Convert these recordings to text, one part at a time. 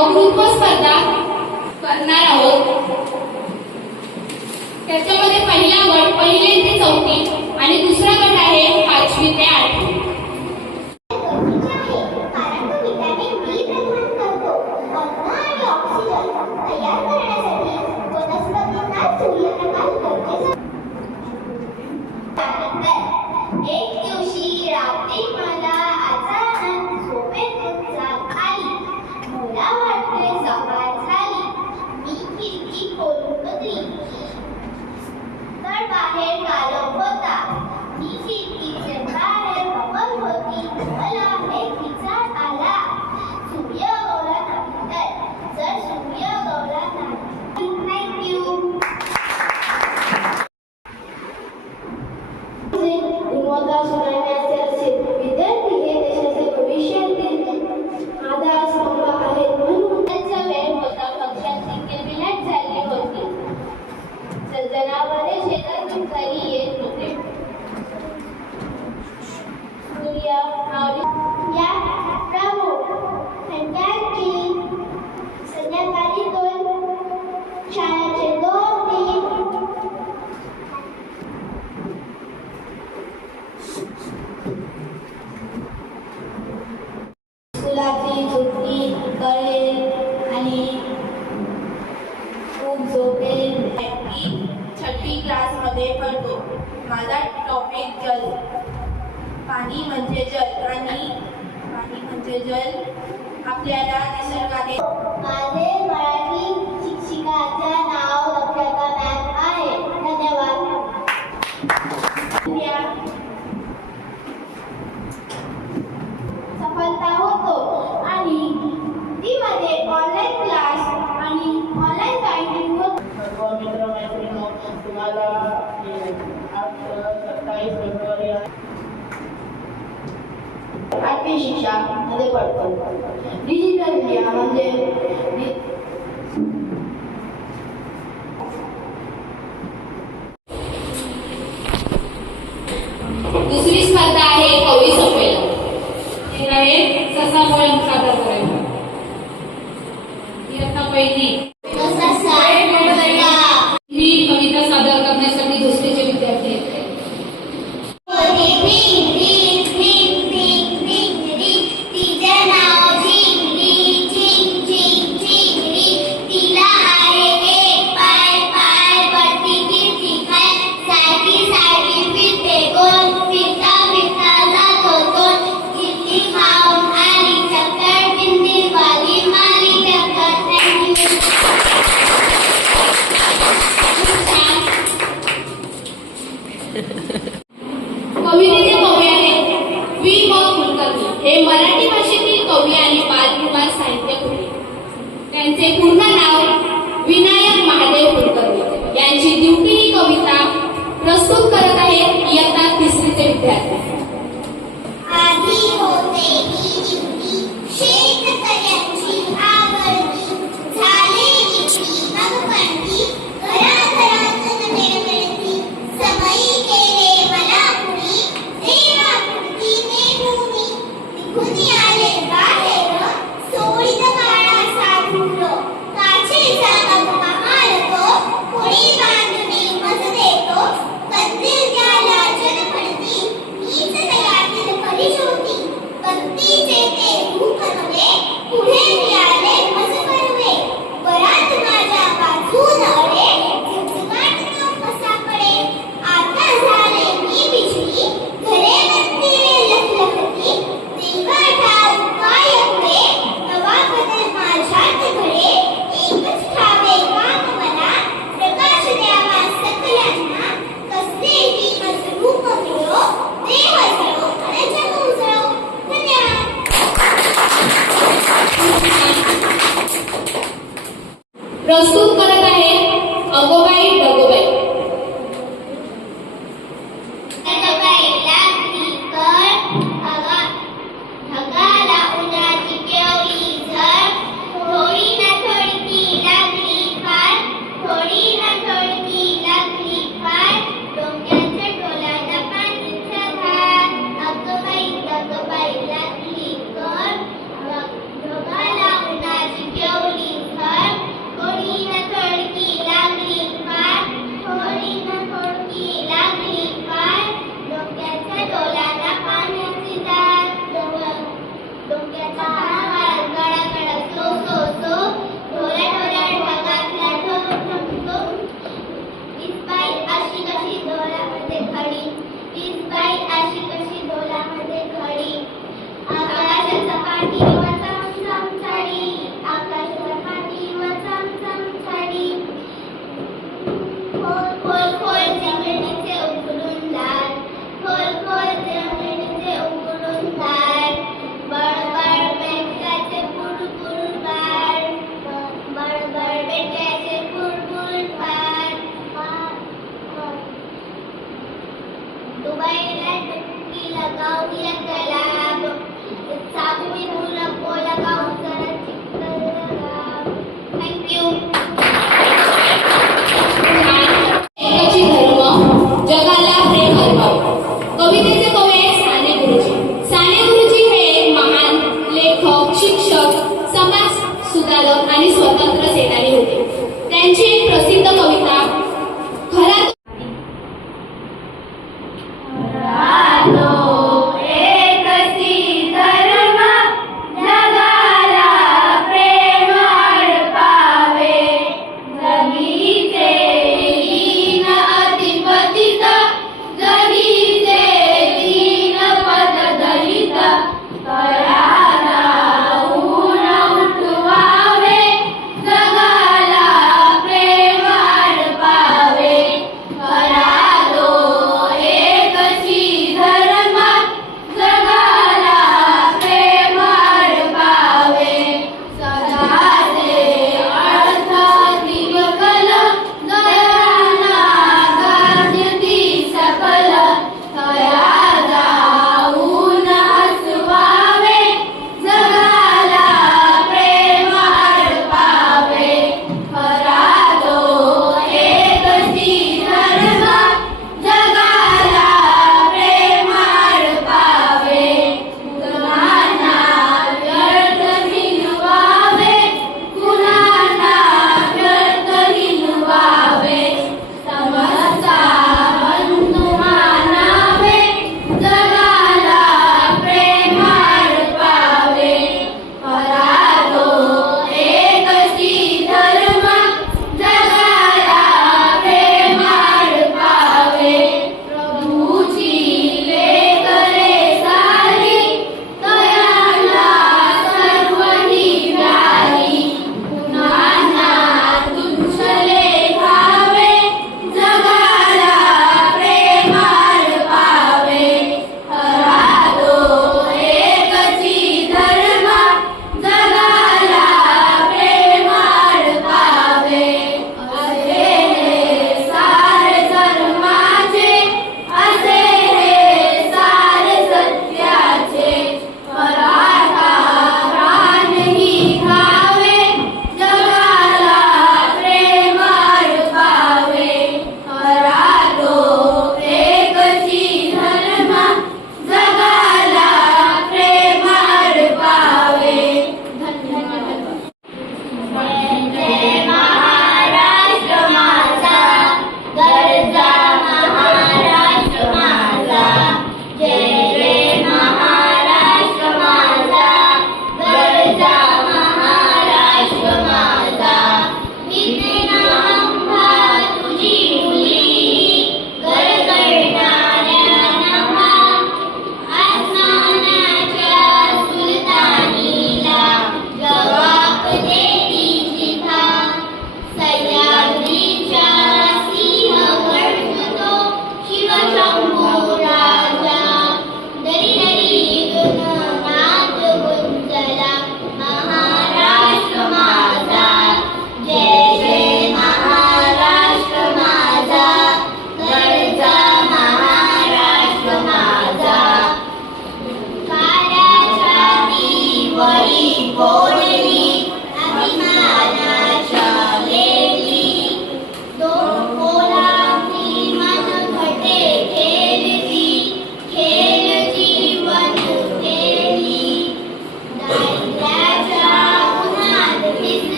वक्तृत्व स्पर्धा करणार आहोत। त्याच्यामध्ये पहिला गट 1ली ते 4थी आणि दुसरा गट आहे 5वी ते 8वी। एक दिवशी रात्री मला अचानक झोपेतून जाग आली। मला वाटले सकाळ झाली। मी खिडकी खोलून बघितली तर बाहेर काळोख होता। मी खिडकीच्या बाहेर बघत होती। मला एक विचार आला, सूर्य गौला नाही तर जर सूर्य गौला नाही। थँक्यू। गुणवत्ता सुधारण्याचे असेल, विद्यार्थी हे देशाचे भविष्यातील आधारस्तंभ आहेत। म्हणून त्यांचा वेळ होता, पक्ष्यांची किलबिलाट झाली होती, जनावरे शेतातून घरी येत होते। सूर्य या प्रभू संध्याकाळी 2 शाळेचे 2-3 स्कूलाची सुट्टी कळेल आणि खूप झोपेल। 6वी क्लासमध्ये पडतो। माझा टॉपिक जल। पाणी म्हणजे जल आणि पाणी म्हणजे जल आपल्याला निसर्गाने। माझे मराठी शिक्षिकाचे नाव लक्षात मॅम आहे। धन्यवाद। सफलता होतो आणि ती मध्ये ऑनलाईन क्लास आणि ऑनलाईन बँकिंग होतो। सर्व मित्र मैत्रिणी, तुम्हाला आज 27 फेब्रुवारी 8वी शिक्षा मध्ये पडतो। डिजिटल इंडिया म्हणजे दुसरी स्पर्धा आहे कवी संमेलन। हे आहे ससामोळम सादर करायचं। इयत्ता 1ली ही कविता सादर करण्यासाठी झोसेचे विद्यार्थी आहेत।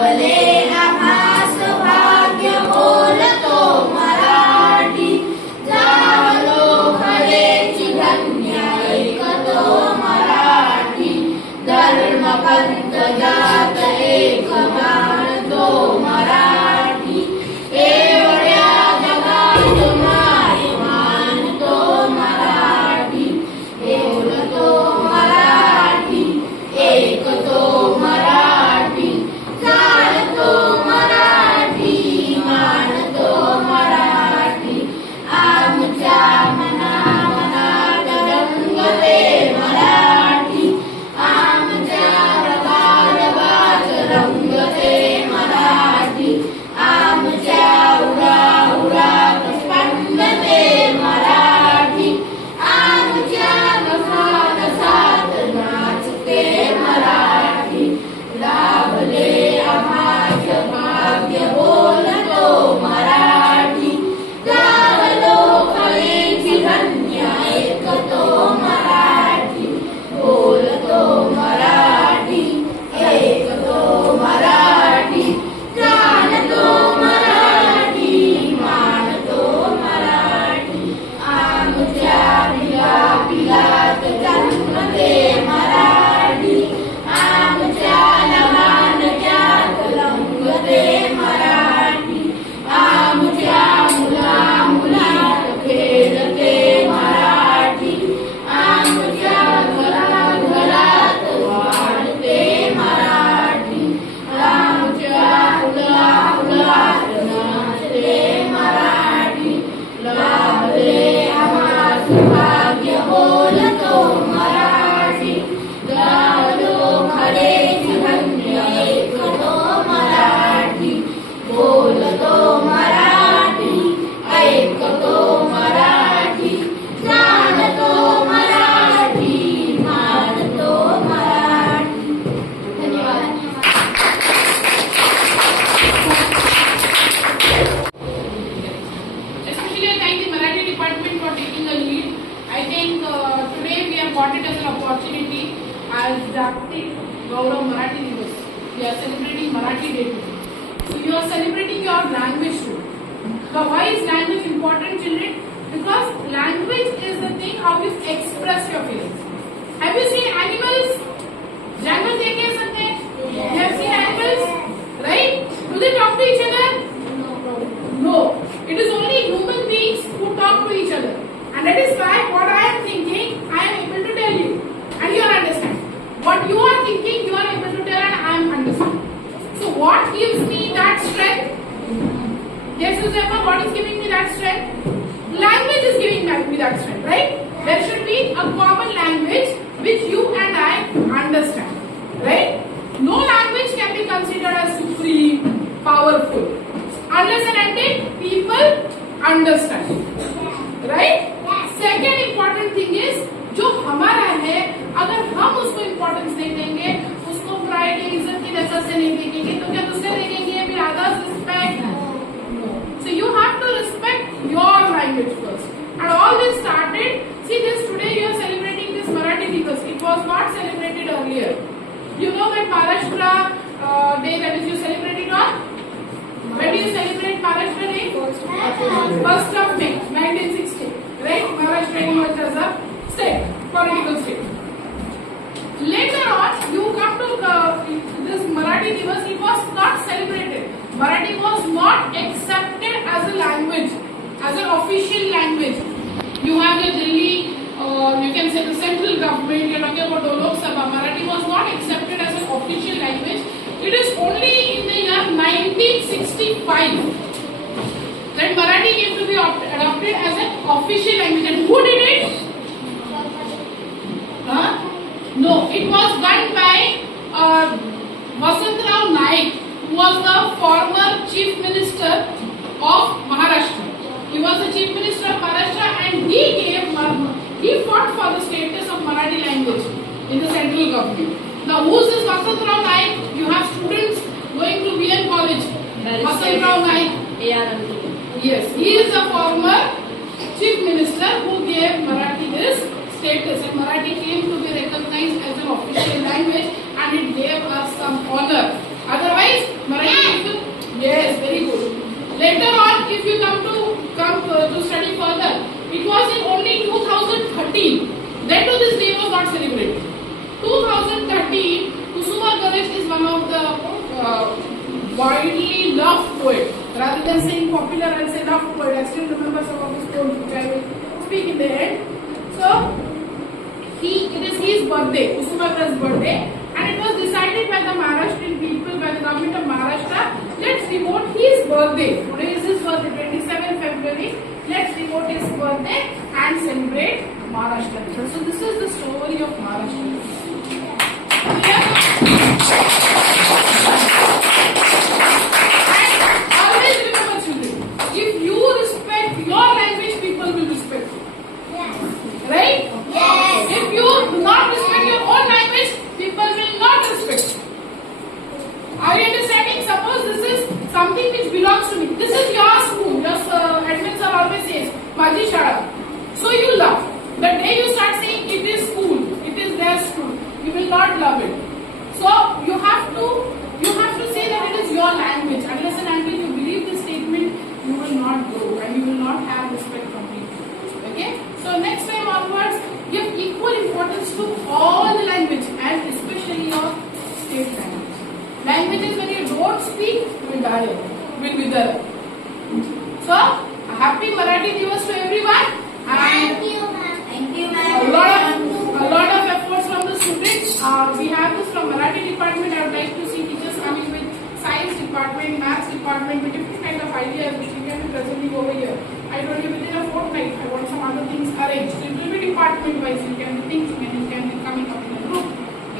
लाभले आम्हास भाग्य बोलतो मराठी जावलो खरेची धन्य ऐकतो मराठी धर्म पंथ जात एक मानतो मराठी एवढ्या जगात माय मानतो मराठी बोलतो मराठी ऐकतो मराठी जाणतो मराठी मानतो मराठी आमच्या मनामनात रंगते मराठी आमच्या रगारगात रंगते मराठी आमच्या उराउरात स्पंदते मराठी आमच्या नसानसात नाचते मराठी लाभले आम्हास भाग्य बोलतो मराठी गावलो खरेची धन्य ऐकतो मराठी बोलतो मराठी ऐकतो मराठी जाणतो मराठी मानतो मराठी आमच्या बिलात जन्मते मराठी आमच्या लहानग्यात रंगते मराठी आमच्या मुलामुलात खेळते मराठी आमच्या घराघरात वाढते मराठी आमच्या उलाउलात नाचते मराठी लाभले आम्हास भाग्य बोलतो मराठी गावलो खरेची धन्य ऐकतो मराठी बोलतो मराठी ऐकतो मराठी जाणतो मराठी मानतो मराठी धन्यवाद Especially I thank the Marathi department for taking the lead. I think today we have got it as an opportunity as Jagtik Gaurav Marathi Divas. We are celebrating Marathi Day today. So you are celebrating your language too. But why is language important, children? Because language is the thing how you express your feelings. Have you seen animals? Jungle देखे हैं सबने? You have seen animals, right? Do they talk to each other? No. It is only human beings who talk to each other. And that is why what I am thinking, I am able to tell you. And you understand. What you are thinking, you are able to tell and I am understanding. So what gives me that strength? Yes, Josefa, what is giving me that strength? Language is giving me that strength, right? There should be a common language which you and I understand, right? No language can be considered as supreme, powerful, unless and until people understand, right? Second important thing is जो हमारा है अगर हम उसको importance नहीं देंगे उसको pride या इज्जत की नजर से नहीं देखेंगे तो क्या दूसरे देखेंगे फिर others respect so you have to respect your language first and all this started see this today you are celebrating this Marathi Divas it was not celebrated earlier you know that Maharashtra day that is you celebrate it on when do you celebrate Maharashtra Day 1st of May 1960 right Maharashtra emerged as a state, political state. Later on, you come to this Marathi Divas, it was not celebrated. Marathi was not accepted as a language, as an official language. You have the Delhi, you can say the central government, you are talking about the Lok Sabha. Marathi was not accepted as an official language. It is only in the year 1965 that Marathi came to be adopted as an official language. And who did it? No, it was done by Vasantrao Naik, who was the former chief minister of Maharashtra. He was the chief minister of Maharashtra and he fought for the status of Marathi language in the central government. Now who is this Vasantrao Naik? You have students going to BN College. Vasantrao Naik. Yes, he is the former chief minister who gave Marathi this status and Marathi came to be recognized as an official language and it gave us some honor. Otherwise, widely loved poet. Rather than saying popular, I'll say loved poet. I still remember some of his poems which I will speak in the end. So, it is his birthday, Kusumagra's birthday, and it was decided by the Maharashtrian people, by the government of Maharashtra, let's devote his birthday. Today is his birthday, 27 February. Let's devote his birthday and celebrate Maharashtra. So this is the story of Maharashtra. And always remember, children, if you respect your language, people will respect you. Right? Yes. If you do not respect your own language, people will not respect you. Are you understanding? Suppose this is something which belongs to me. This is your school. Your admin sir always says, Maji Shara. So you love. The day you start saying it is school, it is their school, you will not love it. So you have to say that it is your language. Unless and until you believe this statement, you will not grow and you will not have respect from people. Okay? So next time onwards, give equal importance to all the language and especially your state language. Languages when you don't speak will die, will wither. So, a happy Marathi Divas to everyone. Thank And you, ma'am. Thank you, a ma'am. lot of efforts from the students. We have this from Marathi department. I would like to see teachers coming with science department, maths department, with different kind of ideas which we can be presenting over here. I told you within a fortnight, I want some other things arranged. It will be department wise. You can be thinking and you can be coming up in a group.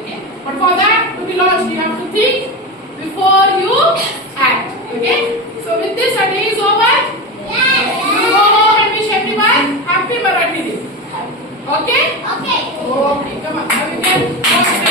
Okay. But for that to be launched, you have to think before you act. Okay. So with this, our day is over. You go home and wish everyone happy Marathi Day. Okay? Okay. Okay, come on. Have a good